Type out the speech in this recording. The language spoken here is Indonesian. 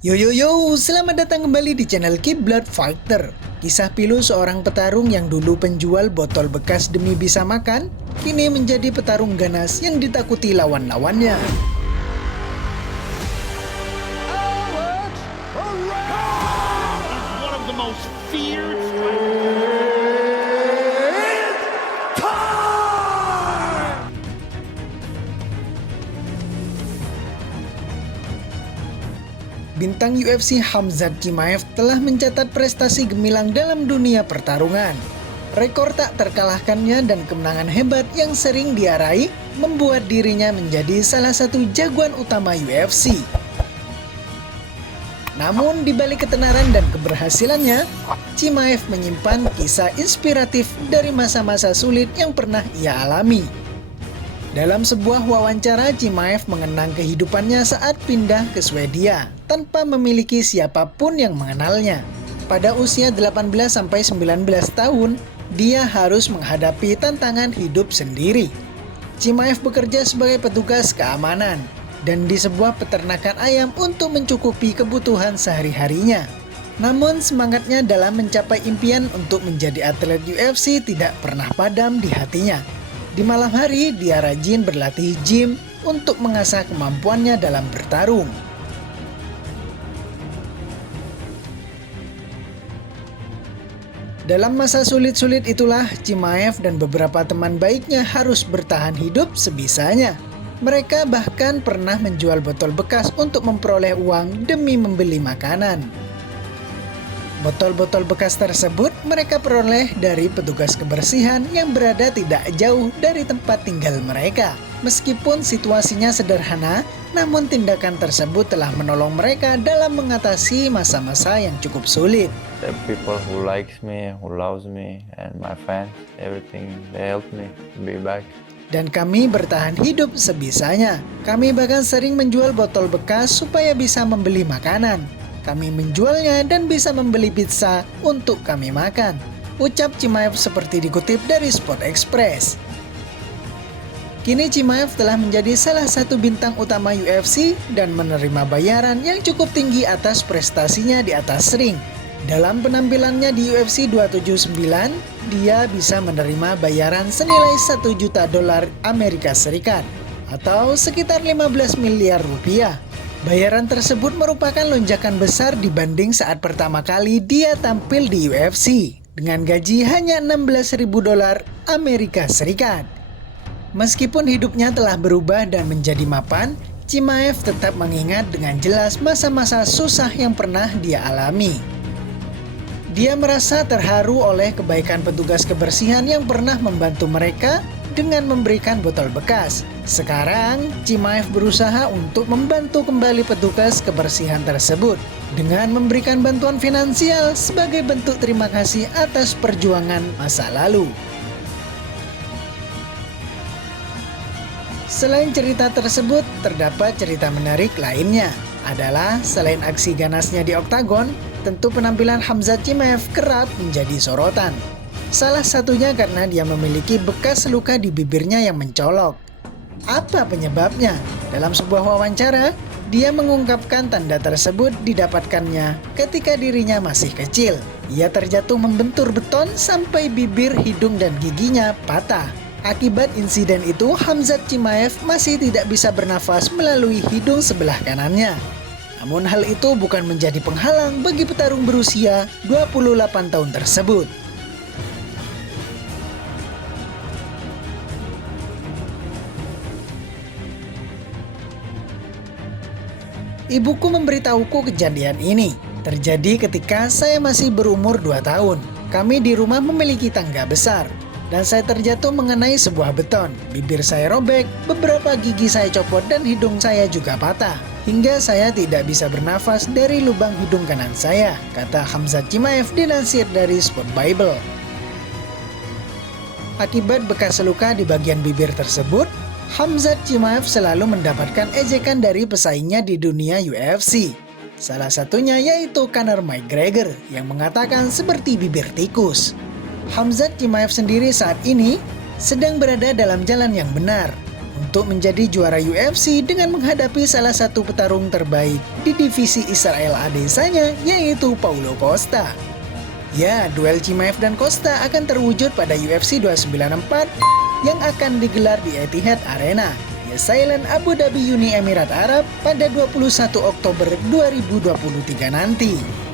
Yo yo yo, selamat datang kembali di channel Kiblat Fighter. Kisah pilu seorang petarung yang dulu penjual botol bekas demi bisa makan, kini menjadi petarung ganas yang ditakuti lawan-lawannya. One of the most feared Bintang UFC Khamzat Chimaev telah mencatat prestasi gemilang dalam dunia pertarungan. Rekor tak terkalahkannya dan kemenangan hebat yang sering dia raih membuat dirinya menjadi salah satu jagoan utama UFC. Namun di balik ketenaran dan keberhasilannya, Chimaev menyimpan kisah inspiratif dari masa-masa sulit yang pernah ia alami. Dalam sebuah wawancara, Chimaev mengenang kehidupannya saat pindah ke Swedia tanpa memiliki siapapun yang mengenalnya. Pada usia 18-19 tahun, dia harus menghadapi tantangan hidup sendiri. Chimaev bekerja sebagai petugas keamanan dan di sebuah peternakan ayam untuk mencukupi kebutuhan sehari-harinya. Namun semangatnya dalam mencapai impian untuk menjadi atlet UFC tidak pernah padam di hatinya. Di malam hari, dia rajin berlatih gym untuk mengasah kemampuannya dalam bertarung. Dalam masa sulit-sulit itulah, Chimaev dan beberapa teman baiknya harus bertahan hidup sebisanya. Mereka bahkan pernah menjual botol bekas untuk memperoleh uang demi membeli makanan. Botol-botol bekas tersebut mereka peroleh dari petugas kebersihan yang berada tidak jauh dari tempat tinggal mereka. Meskipun situasinya sederhana, namun tindakan tersebut telah menolong mereka dalam mengatasi masa-masa yang cukup sulit. The people who likes me, who loves me, and my fans, everything, they help me to be back. Dan kami bertahan hidup sebisanya. Kami bahkan sering menjual botol bekas supaya bisa membeli makanan. Kami menjualnya dan bisa membeli pizza untuk kami makan. Ucap Chimaev seperti dikutip dari Sport Express. Kini Chimaev telah menjadi salah satu bintang utama UFC dan menerima bayaran yang cukup tinggi atas prestasinya di atas ring. Dalam penampilannya di UFC 279, dia bisa menerima bayaran senilai 1 juta dolar Amerika Serikat atau sekitar 15 miliar rupiah. Bayaran tersebut merupakan lonjakan besar dibanding saat pertama kali dia tampil di UFC dengan gaji hanya 16.000 dolar Amerika Serikat. Meskipun hidupnya telah berubah dan menjadi mapan, Chimaev tetap mengingat dengan jelas masa-masa susah yang pernah dia alami. Dia merasa terharu oleh kebaikan petugas kebersihan yang pernah membantu mereka dengan memberikan botol bekas. Sekarang, Chimaev berusaha untuk membantu kembali petugas kebersihan tersebut dengan memberikan bantuan finansial sebagai bentuk terima kasih atas perjuangan masa lalu. Selain cerita tersebut, terdapat cerita menarik lainnya. Adalah selain aksi ganasnya di oktagon, tentu penampilan Khamzat Chimaev kerap menjadi sorotan. Salah satunya karena dia memiliki bekas luka di bibirnya yang mencolok. Apa penyebabnya? Dalam sebuah wawancara, dia mengungkapkan tanda tersebut didapatkannya ketika dirinya masih kecil. Ia terjatuh membentur beton sampai bibir, hidung, dan giginya patah. Akibat insiden itu, Khamzat Chimaev masih tidak bisa bernafas melalui hidung sebelah kanannya. Namun hal itu bukan menjadi penghalang bagi petarung berusia 28 tahun tersebut. Ibuku memberitahuku kejadian ini. Terjadi ketika saya masih berumur 2 tahun. Kami di rumah memiliki tangga besar. Dan saya terjatuh mengenai sebuah beton. Bibir saya robek, beberapa gigi saya copot dan hidung saya juga patah. Hingga saya tidak bisa bernafas dari lubang hidung kanan saya, kata Khamzat Chimaev dilansir dari Sport Bible. Akibat bekas luka di bagian bibir tersebut, Khamzat Chimaev selalu mendapatkan ejekan dari pesaingnya di dunia UFC. Salah satunya yaitu Conor McGregor yang mengatakan seperti bibir tikus. Khamzat Chimaev sendiri saat ini sedang berada dalam jalan yang benar untuk menjadi juara UFC dengan menghadapi salah satu petarung terbaik di divisi Israel Adesanya, yaitu Paulo Costa. Ya, duel Chimaev dan Costa akan terwujud pada UFC 294 yang akan digelar di Etihad Arena, Yas Island, Abu Dhabi, Uni Emirat Arab pada 21 Oktober 2023 nanti.